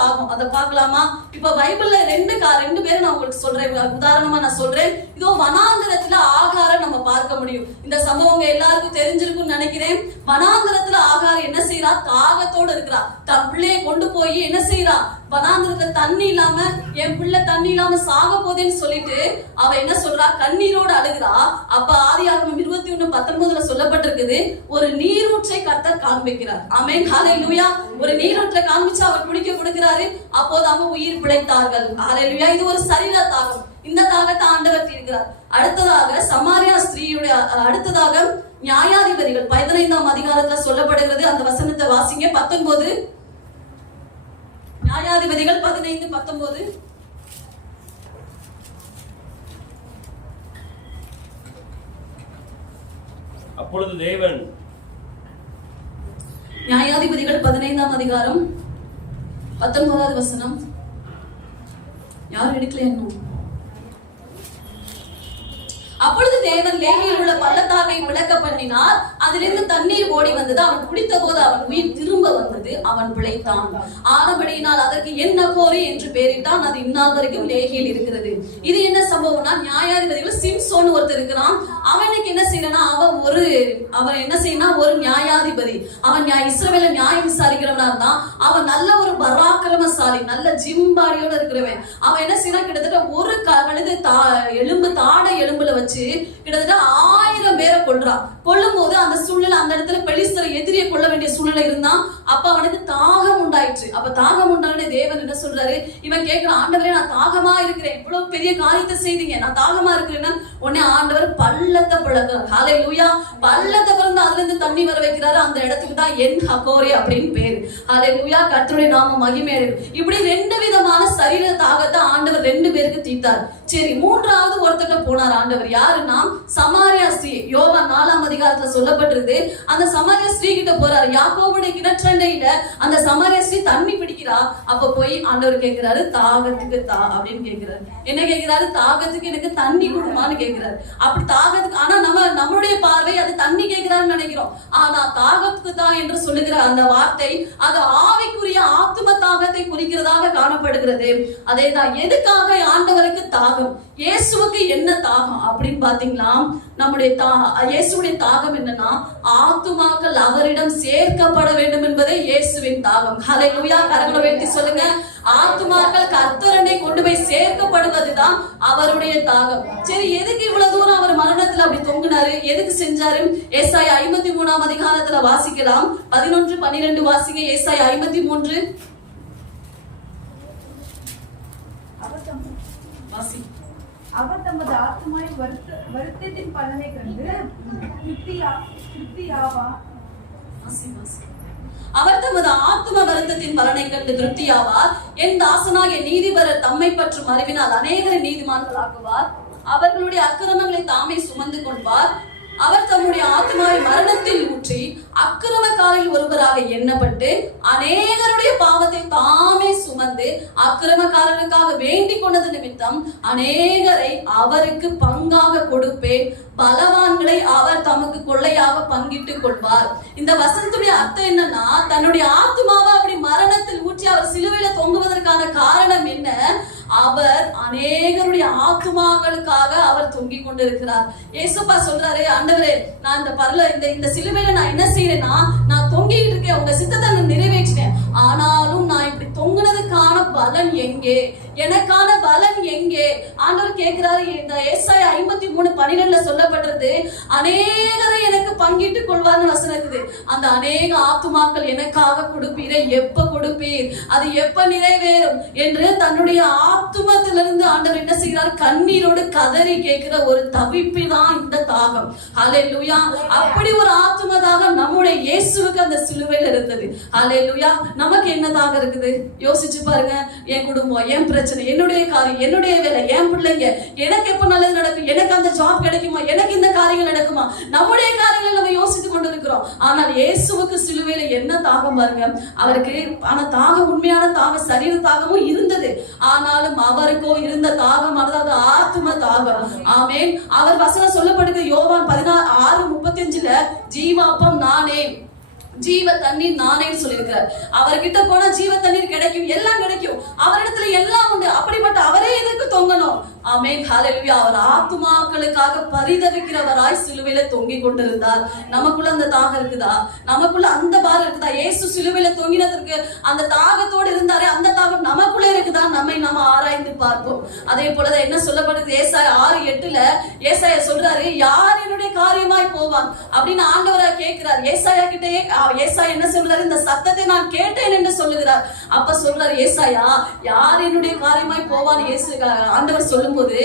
தாகம். அதை பார்க்கலாமா? இப்ப பைபிள்ல ரெண்டு பேரும் நான் உங்களுக்கு சொல்றேன், உதாரணமா நான் சொல்றேன். இதோ வனாந்தரத்துல ஆகாரம் நம்ம பார்க்க முடியும். இந்த சம்பவம் எல்லாருக்கும் தெரிஞ்சிருக்கும்னு நினைக்கிறேன். வனாந்தரத்துல ஆகாரம் என்ன செய்யறா? தாகத்தோடு இருக்கிறா. தன் பிள்ளைய கொண்டு போய் என்ன செய்யறா? வனாந்தரத்துல தண்ணி இல்லாம, என் பிள்ளை தண்ணி இல்லாம சாக போதேன்னு சொல்லிட்டு அவ என்ன சொல்றா? கண்ணீரோடு அழுகிறா. அப்ப ஆதியாகமம் 21:19 சொல்லப்பட்டிருக்குது, ஒரு நீரூற்றை கர்த்தர் காண்பிக்கிறார். ஆமென், ஹல்லேலூயா. ஒரு நீரூற்றை காண்பிச்சு அவர் குடிக்க கொடுக்கிறாரு. அப்போது அவங்க உயிர் பிழைத்தார்கள். ஹல்லேலூயா. இது ஒரு சரீர தாகம். இந்த தாகத்தை ஆண்டவர் தீர்க்கிறார். அடுத்ததாக சமாரியா ஸ்திரீயுடைய அடுத்ததாக நியாயாதிபதிகள் 15ஆம் அதிகாரத்துல சொல்லப்படுகிறது. அந்த வசனத்தை வாசிங்க. 19 நியாயாதிபதிகள் 15:19. அப்பொழுது தேவன், நியாயாதிபதிகள் 15ஆம் அதிகாரம் 19வது வசனம். யார் எடுக்கல இன்னும்? அப்பொழுது தேவன் லேகியில் உள்ள பள்ளத்தாக்கை விளக்க பண்ணினார். அதிலிருந்து தண்ணீர் ஓடி வந்தது. அவன் குடித்த போது அவன் உயிர் திரும்ப வந்தது. அவன் பிழைத்தான். ஆனபடியினால் அதற்கு என்ன கோரி என்று பெயரிட்டான். அது இந்நாள் வரைக்கும் லேகியில் இருக்கிறது. இது என்ன சம்பவம்னா, நியாயாதிபதிகள் சிம்சோன் ஒருத்தர் இருக்கிறான். அவனுக்கு என்ன செய்யறா? அவன் என்ன செய்யணும்? ஒரு நியாயாதிபதி. அவன் இஸ்ரவேல நியாயம் விசாரிக்கிறவனா இருந்தான். அவன் நல்ல ஒரு பராக்கிரமசாலி, நல்ல ஜிம்பாடியோட இருக்கிறவன். அவன் என்ன செய்யணும்? கிட்டத்தட்ட ஒரு கழுது தாடை எலும்புல வச்சு கிட்டத்தட்ட 1000 பேரை கொல்றான். கொல்லும் போது அந்த சூழ்நிலை, அந்த இடத்துல பெலிஸ்தரை எதிரியை கொள்ள வேண்டிய சூழ்நிலை இருந்தான். அப்ப அவனுக்கு தாகம் உண்டாயிற்று. அப்ப தாகம் உண்டானே தேவன் என்ன சொல்றாரு? இவன் கேட்கிறான், ஆண்டவரே நான் தாகமா இருக்கிறேன், இவ்வளவு பெரிய காரியத்தை செய்தீங்க, நான் தாகமா இருக்கிறேன்னா உடனே ஆண்டவர் பள்ளத்தை பிளக்கிறார். ஹல்லேலூயா. பள்ளத்தை பிறந்து அதுல இருந்து தண்ணி வர வைக்கிறாரு. அந்த இடத்துக்கு தான் என் ஹகோரே அப்படின்னு பேரு. ஹல்லேலூயா. கர்த்தருடைய நாம மகிமையடையும். இப்படி 2 விதமான சரீர தாகத்தை ஆண்டவர் 2 பேருக்கு தீர்த்தார். சரி, 3வது ஒருத்தட்ட போனார் ஆண்டவர். யாருன்னா சமாரியா ஸ்திரீ. யோவான் 4ஆம் அதிகாரத்துல சொல்லப்பட்டிருக்கு. அந்த சமாரியா ஸ்திரீ கிட்ட போறாரு. யாக்கோபுடைய கிணற்றண்டையில அந்த சமாரியா ஸ்திரீ தண்ணி பிடிக்கிறா. அப்ப போய் ஆண்டவர் கேட்கிறாரு, தாகத்துக்கு தா அப்படின்னு கேட்கிறாரு. என்ன கேட்கிறாரு? தாகத்துக்கு எனக்கு தண்ணி கொடுமான்னு கேட்கிறாரு. அப்படி தாகத்துக்கு, ஆனா நம்மளுடைய பார்வை அது தண்ணி கேட்கிறான்னு நினைக்கிறோம். ஆனா தாகத்துக்கு தான் என்று சொல்லுகிற அந்த வார்த்தை அது ஆவிக்குரிய ஆத்தும தாகத்தை குறிக்கிறதாக காணப்படுகிறது. அதேதான். எதுக்காக ஆண்டவருக்கு தாகம்? இயேசுவுக்கு என்ன தாகம் அப்படின்னு பாத்தீங்களா? நம்முடைய இயேசுடைய தாகம் என்னன்னா, ஆத்துமாக்கள் அவரிடம் சேர்க்கப்பட வேண்டும் என்பதே இயேசுவின் தாகம். ஹல்லேலூயா. கரங்களை உயர்த்தி சொல்லுங்க. ஆத்துமாக்கள் கர்த்தரண்டை கொண்டு போய் சேர்க்கப்படுவதுதான் அவருடைய தாகம். சரி, எதுக்கு இவ்வளவு தூரம் அவர் மரணத்துல அப்படி தொங்குனாரு? எதுக்கு செஞ்சாரு? ஏசாயா 53ஆம் அதிகாரத்துல வாசிக்கலாம். 11-12 வாசிங்க. ஏசாயா 53 வாசி. அவர் தமது ஆத்துமாய் வருத்தத்தின் பலனை கண்டு அவர் தமது ஆத்தும வருத்தத்தின் பலனை கண்டு திருப்தியாவார். என் தாசனாகிய நீதிபரர் தம்மை பற்றும் அறிவினால் அநேகரை நீதிமான்களாக்குவார். அவர்களுடைய அக்கிரமங்களை தாமே சுமந்து கொள்வார். அவர் தம்முடைய ஆத்மாவை மரணத்தில் ஊற்றி அக்கிரமக்காரில் ஒருவராக எண்ணப்பட்டு அநேகருடைய பாவத்தை தாமே சுமந்து அக்கிரமக்காரருக்காக வேண்டிக் கொண்டது நிமித்தம் அநேகரை அவருக்கு பங்காக கொடுப்பேன். பலவான்களை அவர் தமக்கு கொள்ளையாக பங்கிட்டுக் கொள்வார். இந்த வசனத்துடைய அர்த்தம் என்னன்னா, தன்னுடைய ஆத்மாவை அப்படி மரணத்தில் ஊற்றி அவர் சிலுவையில தொங்குவதற்கான காரணம் என்ன? அவர் அநேகருடைய ஆத்துமாக்களுக்காக அவர் தொங்கிக் கொண்டிருக்கிறார். ஏசப்பா சொல்றாரு, ஆண்டவரே நான் இந்த சிலுவையில நான் என்ன செய்யறேன்னா, நான் தொங்கிட்டு இருக்கேன், உங்க சித்தத்தை நான் நிறைவேற்றினேன். ஆனாலும் நான் இப்படி தொங்குனதுக்கான பலன் எங்கே? எனக்கான பலன் எங்கே? ஆண்டவர் கேட்கிறாரு. இந்த ஏசாயா 53:12 சொல்லப்பட்டது, அநேகரை எனக்கு பங்கிட்டுக் கொள்வார்னு வசனம் இருக்குது. அந்த அநேக ஆத்துமாக்கள் எனக்காக கொடுப்பீரே, எப்ப கொடுப்பீர்? அது எப்ப நிறைவேறும் என்று தன்னுடைய ஆத்துமத்திலிருந்து ஆண்டவர் என்ன செய்கிறார்? கண்ணீரோடு கதறி கேட்கிற ஒரு தவிப்பு தான் இந்த தாகம். ஹல்லேலூயா. அப்படி ஒரு ஆத்தும தாகம் நம்முடைய இயேசுவுக்கு அந்த சிலுவையில் இருந்தது. ஹல்லேலூயா. நமக்கு என்ன தாகம் இருக்குது? யோசிச்சு பாருங்க. என் குடும்பம், என் பிரச்சனை, என்னுடைய காரியம், என்னுடைய வேலை, என் பிள்ளைங்க, எனக்கு எப்ப நல்லது நடக்கும், எனக்கு அந்த ஜாப் கிடைக்குமா, எனக்கு இந்த காரியங்கள் நடக்குமா, நம்முடைய காரியங்கள் நம்ம யோசித்துக் கொண்டிருக்கிறோம். ஆனால் இயேசுவுக்கு சிலுவையில என்ன தாகம் பாருங்க. அவருக்கு ஆனா தாகம், உண்மையான தாகம், சரீர தாகமும் இருந்தது. ஆனாலும் அவருக்கோ இருந்த தாகம், அதாவது ஆத்தும தாகம். ஆமென். அவர் வசனம் சொல்லப்படுது யோவான் 16:35 ஜீவாப்பம் நானே, ஜீவ தண்ணீர் நானே சொல்லியிருக்கிறார். அவர்கிட்ட போனா ஜீவ தண்ணீர் கிடைக்கும், எல்லாம் கிடைக்கும். அவரிடத்துல எல்லாம் உண்டு. அப்படிப்பட்ட அவரே எதுக்கு தொங்கணும்? ஆமென், ஹல்லேலூயா. அவர் ஆத்துமாக்களுக்காக பரிதவிக்கிறவராய் சிலுவையில தொங்கிக் கொண்டிருந்தார். நமக்குள்ள அந்த தாகம் இருக்குதா? நமக்குள்ள அந்த பாரம் இருக்குதா? இயேசு சிலுவையில தொங்கினதற்கு அந்த தாகத்தோடு இருந்தாரே, அந்த தாகம் நமக்குள்ள இருக்குதா? நம்மை நாம ஆராய்ந்து பார்ப்போம். அதே போலதான் என்ன சொல்லப்படுது? ஏசாயா 6:8 ஏசாயா சொல்றாரு, யார் என்னுடைய காரியமாய் போவான் அப்படின்னு ஆண்டவரா கேட்கிறார். ஏசாயா கிட்டே ஏசாயா என்ன சொல்றாரு? இந்த சத்தத்தை நான் கேட்டேன் என்று சொல்லுகிறார். அப்ப சொல்றாரு ஏசாயா, யார் என்னுடைய காரியமாய் போவான்? ஆண்டவர் சொல்லும் போது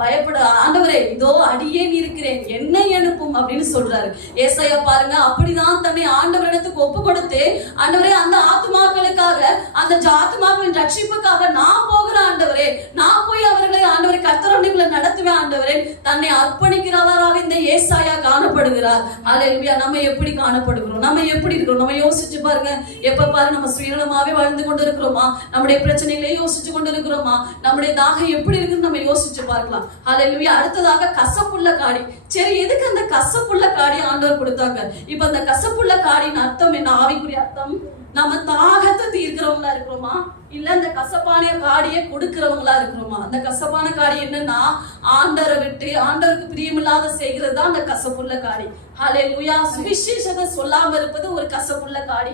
பயப்பட, ஆண்டவரே இதோ அடியேன் இருக்கிறேன், என்னை அனுப்பும் அப்படின்னு சொல்றாரு. ஏசாயா பாருங்க, அப்படிதான் தன்னை ஆண்டவரிடத்துக்கு ஒப்பு கொடுத்து, ஆண்டவரே அந்த ஆத்துமாக்களுக்காக, அந்த ஆத்துமாக்களின் ரட்சிப்புக்காக நான் போகிறேன் ஆண்டவரே, நான் போய் அவர்களை ஆண்டவரை கர்த்தருடைய நடத்துவேன் ஆண்டவரே, தன்னை அர்ப்பணிக்கிறவராக இந்த ஏசாயா காணப்படுகிறார். ஹல்லேலூயா. நம்ம எப்படி காணப்படுகிறோம்? நம்ம எப்படி இருக்கிறோம்? நம்ம யோசிச்சு பாருங்க. எப்ப பாரு நம்ம சுயநலமாவே வாழ்ந்து கொண்டு இருக்கிறோமா? நம்முடைய பிரச்சனைகளை யோசிச்சு கொண்டு இருக்கிறோமா? நம்முடைய தாகம் எப்படி இருக்குன்னு நம்ம யோசிச்சு பார்க்கலாம். ஹல்லேலூயா. அடுத்ததாக கசப்புள்ள காடி. சரி, எதுக்கு அந்த கசப்புள்ள காடி ஆண்டவர் கொடுத்தாங்க? இப்ப அந்த கசப்புள்ள காடியின் அர்த்தம் என்ன? ஆவிக்குரிய அர்த்தம், நம்ம தாகத்தை தீர்க்கிறவங்களா இருக்கிறோமா, இல்ல இந்த கசப்பான காடியை கொடுக்கிறவங்களா இருக்கிறோமா? அந்த கசப்பான காடி என்னன்னா, ஆண்டவரை விட்டு ஆண்டவருக்கு பிரியமில்லாத செய்கிறது தான் அந்த கசப்புள்ள காடி. ஹல்லேலூயா. சுவிசேஷத்தை சொல்லாம இருப்பது ஒரு கசப்புள்ள காடி.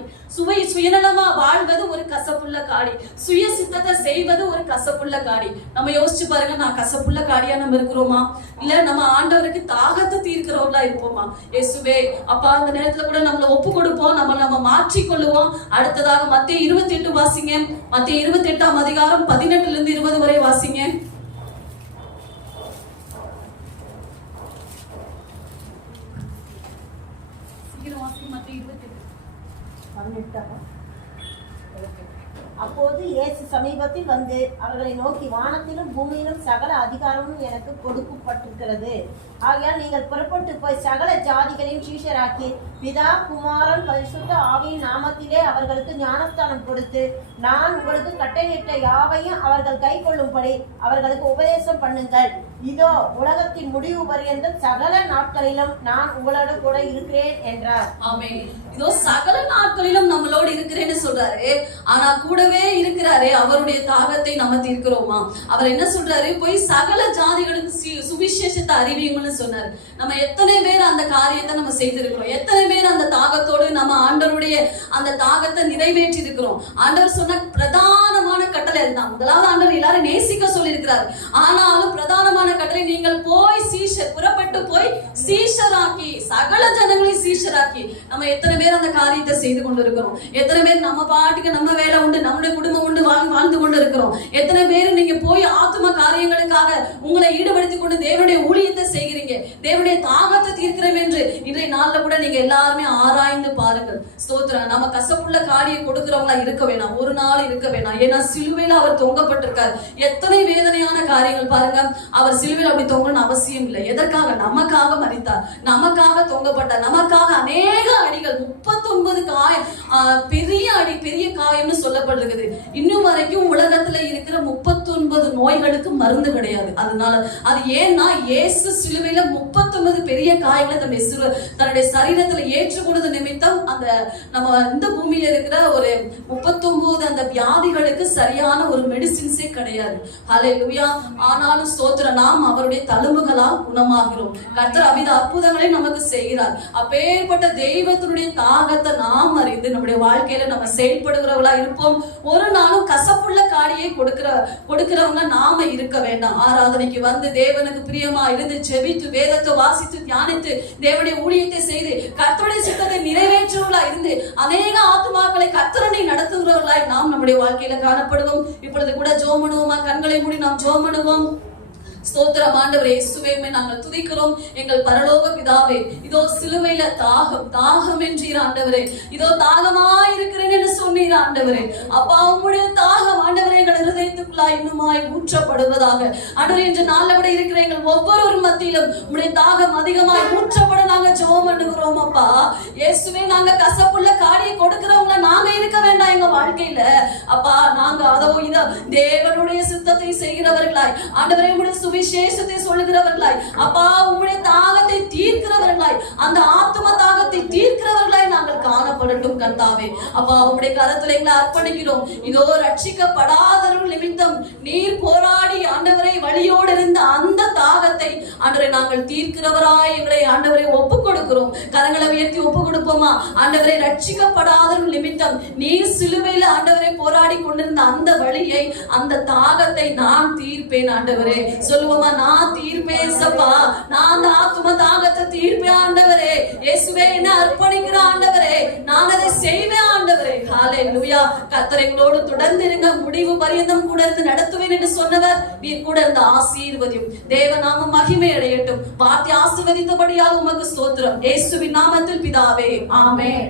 சுயநலமா வாழ்வது ஒரு கசப்புள்ள காடி. சுய சித்தத்தை செய்வது ஒரு கசப்புள்ள காடி. நம்ம யோசிச்சு பாருங்க, நான் கசப்புள்ள காடியா நம்ம இருக்கிறோமா, இல்ல நம்ம ஆண்டவருக்கு தாகத்தை தீர்க்கிறவங்களா இருப்போமா? இயேசுவே அப்பா, அந்த நேரத்துல கூட நம்மள ஒப்பு கொடுப்போம், நம்ம மாற்றிக் கொள்ளுவோம். அடுத்ததாக மத்தேயு 28 வாசிங்க. மத்தேயு 28ஆம் அதிகாரம் 18 - 20 வரை வாசிங்க. அப்போது இயேசு சமீபத்தில் வந்து அவர்களை நோக்கி, வானத்திலும் பூமியிலும் சகல அதிகாரமும் எனக்கு கொடுக்கப்பட்டிருக்கிறது. ஆகையால் நீங்கள் புறப்பட்டு போய் சகல ஜாதிகளையும் சீஷராக்கி, பிதா குமாரன் பரிசுத்த ஆவியின் நாமத்திலே அவர்களுக்கு ஞானஸ்தானம் கொடுத்து, நான் உங்களுக்கு கட்டளையிட்ட யாவையும் அவர்கள் கை கொள்ளும்படி அவர்களுக்கு உபதேசம் பண்ணுங்கள். இதோ உலகத்தின் முடிவு பரியந்தம் சகல நாட்களிலும் நான் உங்களோட கூட இருக்கிறேன் என்றார். ஆமென். இதோ சகல நாட்களிலும் நம்மளோடு இருக்கிறேன்னு சொல்றாரு. ஆனா கூடவே இருக்கிறாரே, அவருடைய தாகத்தை நம்ம தீர்க்கிறோமா? அவர் என்ன சொல்றாரு? போய் சகல ஜாதிகளுக்கு சுவிசேஷத்தை அறிவியுங்கன்னு சொன்னாரு. நம்ம எத்தனை பேர் அந்த காரியத்தை நம்ம செய்திருக்கிறோம்? எத்தனை பேர் அந்த தாகத்தோடு நம்ம ஆண்டவருடைய அந்த தாகத்தை நிறைவேற்றி இருக்கிறோம்? ஆண்டவர் சொன்ன பிரதானமான கட்டளை இருந்தான். முதலாவது ஆண்டவர் எல்லாரும் நேசிக்க சொல்லி இருக்கிறார். ஆனாலும் பிரதானமான கட்டளை, நீங்கள் போய் புறப்பட்டு போய் சீஷராக்கி, சகல ஜனங்களை சீஷராக்கி. நம்ம எத்தனை பேர் அந்த காரியத்தை செய்து கொண்டு இருக்கிறோம்? எத்தனை பேர் நம்ம பாட்டுக்கு நம்ம வேலை உண்டு, நம்முடைய குடும்பம் உண்டு வாழ்ந்து கொண்டு இருக்கிறோம்? எத்தனை பேர் நீங்க போய் ஆத்தும காரியங்களுக்காக உங்களை ஈடுபடுத்திக் கொண்டு தேவனுடைய ஊழியத்தை செய்கிறீங்க? தேவனுடைய தாகத்தை தீர்க்கிறோம் என்று இன்றைய நாள்ல கூட நீங்க எல்லாருமே ஆராய்ந்து பாருங்கள். ஸ்தோத்திரம். நம்ம கசப்புள்ள காரியை கொடுக்கிறவங்களா இருக்க வேணாம், ஒரு நாள் இருக்க வேணாம். ஏன்னா சிலுவையில அவர் தொங்கப்பட்டிருக்கார். எத்தனை வேதனையான காரியங்கள் பாருங்க. அவர் சிலுவையில் அப்படி தொங்கணும் அவசியம் இல்லை. எதற்காக? நமக்காக மரித்தார், நமக்காக தொங்கப்பட்டார், நமக்காக அநேக அடிகள், 39 காயம், பெரிய அடி, பெரிய காயம்னு சொல்லப்பட்டிருக்குது. இன்னும் வரைக்கும் உலகத்துல இருக்கிற 39 நோய்களுக்கு மருந்து கிடையாது. அதனால அது ஏன்னா இயேசு சிலுவையில 39 பெரிய காயங்களை தன்னுடைய சரீரத்துல ஏற்றுக்கொண்டது நிமித்தம் அந்த நம்ம இந்த பூமியில இருக்கிற ஒரு 39 அந்த வியாதிகளுக்கு சரியான ஒரு மெடிசின்ஸே கிடையாது. ஹல்லேலூயா. ஆனாலும் ஸ்தோத்திரம், நாம் அவருடைய தழும்புகளால் குணமாகிறோம். கர்த்தர் அவித அற்புதங்களை நமக்கு செய்கிறார். அப்பேற்பட்ட தெய்வத்தினுடைய தாகத்தை நாம் அறிந்து நம்முடைய வாழ்க்கையில நம்ம செயல்படுகிறவர்களா இருப்போம். ஒரு நாளும் கசப்புள்ள காடியை கொடுக்கிறவங்க நாம இருக்க வேண்டாம். ஆராதனைக்கு வந்து தேவனுக்கு பிரியமா இருந்து ஜெபித்து வேதத்தை வாசித்து தியானித்து தேவனுடைய ஊழியத்தை செய்து கர்த்தருடைய சித்தத்தை நிறைவேற்றுவர்களா இருந்து அநேக ஆத்துமாக்களை கர்த்தரனை நடத்துகிறவர்களாய் நாம் நம்முடைய வாழ்க்கையில காணப்படுவோம். இப்பொழுது கூட ஜெபம் பண்ணுவோமா? கண்களை மூடி நாம் ஜெபம் பண்ணுவோம். ஸ்தோத்திரம். ஆண்டவரே இயேசுவே, நாங்கள் துதிக்கிறோம். எங்கள் பரலோக பிதாவே, இதோ சிலுவையில தாகம் என்றீர் ஆண்டவரே. இதோ தாகமாய் இருக்கிறேன் என்று சொன்னீர் ஆண்டவரே. அப்பா, உம்முடைய தாகம் ஆண்டவரே எங்கள் இருதயத்துக்குள்ளாய் இன்னுமாய் ஊற்றப்படுவதாக. ஆண்டவரே, இன்று நாள்ல கூட இருக்கிற எங்கள் ஒவ்வொரு மத்தியிலும் உம்முடைய தாகம் அதிகமாய் ஊற்றப்பட நாங்க ஜெபம் பண்ணுகிறோம். அப்பா இயேசுவே, நாங்க கசப்புள்ள காடியை கொடுக்கிறவங்கள நாங்க இருக்க வேண்டாம் எங்க வாழ்க்கையில. அப்பா, நாங்க அதோ இதோ தேவனுடைய சித்தத்தை செய்கிறவர்களாய் ஆண்டவரே, உம்முடைய சுவிசேஷத்தை சொல்லுகிறவர்களாய், அப்பா உம்முடைய தாகத்தை தீர்க்கிறவர்களாய், அந்த ஆத்ம தாகத்தை தீர்க்கிறவர்களாய் நாங்கள் காணப்படட்டும் கர்த்தாவே. அப்பா உம்முடைய கரத்துல எங்களை அர்ப்பணிக்கிறோம். இதோ ரட்சிக்கப்படாதவர்கள் நிமித்தம் நீர் போராடி ஆண்டவரை வழியோடு இருந்த அந்த தாகத்தை ஆண்டவரை நாங்கள் தீர்க்கிறவராய் எங்களை ஆண்டவரை ஒப்புக் கொடுக்கிறோம். கரங்களை உயர்த்தி ஒப்புக் கொடுப்போமா? ஆண்டவரை ரட்சிக்கப்படாதவர்கள் நிமித்தம் நீர் சிலுவையில் ஆண்டவரை போராடி கொண்டிருந்த அந்த வழியை, அந்த தாகத்தை நான் தீர்ப்பேன் ஆண்டவரே. சொல்லுவோமா? நான் தீர்ப்பேன் சப்பா, நான் அந்த ஆத்தும தாகத்தை தீர்ப்பேன் ஆண்டவரே. இயேசுவே என்ன அர்ப்பணிக்கிற ஆண்டவரே, நான் அதை செய்வேன் ஆண்டவரே. ஹalleluya. கர்த்தர் எங்களோடு தொடர்ந்து இருங்க, முடிவு பரியந்தம் கூட இருந்து நடத்துவேன் என்று சொன்னவர் நீர் கூட இருந்த ஆசீர்வதியும். தேவ நாம மகிமை அடையட்டும். வார்த்தை ஆசீர்வதித்தபடியாக உமக்கு ஸ்தோத்திரம். இயேசுவின் நாமத்தில் பிதாவே, ஆமென்.